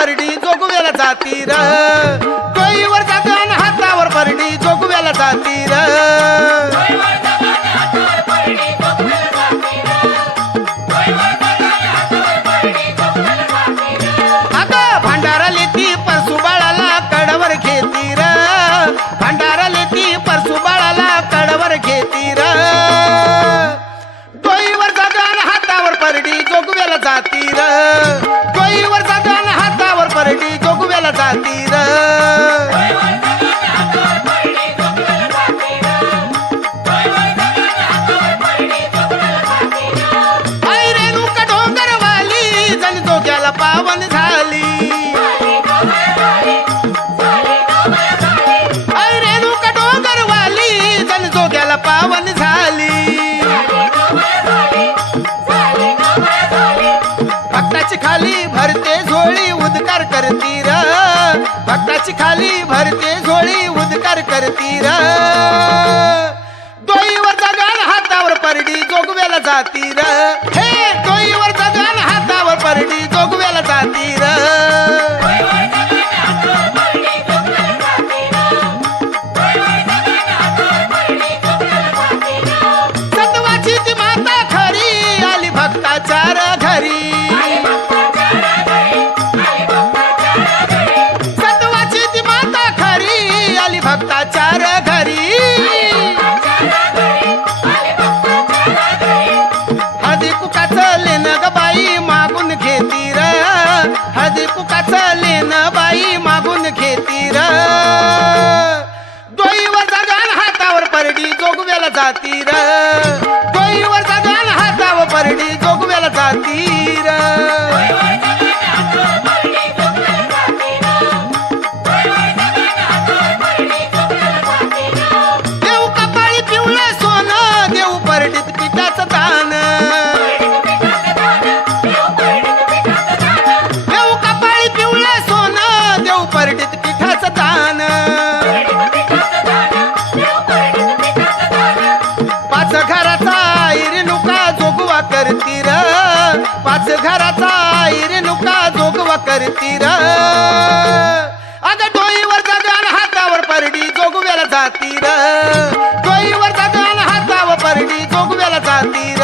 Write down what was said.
परडी जोगव्याला जाती र जातो आणि हातावर परडी जोगव्याला जाती र डोंगरवाली जोग्याला पावन झाली. आई रेणुका डोंगरवाली जण जोग्याला पावन झाली. भक्ताची खाली भरते झोळी उद्कार करती र. भक्ताची खाली भरते झोळी उद्कार करती र. डोईवर जगान हातावर परडी जोगव्याला जाती र. भक्ताचार घरी. हदी कुकाच लेन ग बाई मागून घेती र. हदी कुकाच लेन बाई मागून घेती र. डोईवर जगान हातावर परडी जोगव्याला जाती र. डोईवर जगान हातावर परडी जोगव्याला जाती करती र पाच घराचा ऐरे नुका जोगवा करती र अग डोईवर जाण हातावर परडी जोगव्याला जाती र डोईवर जाण हातावर परडी जोगव्याला जाती र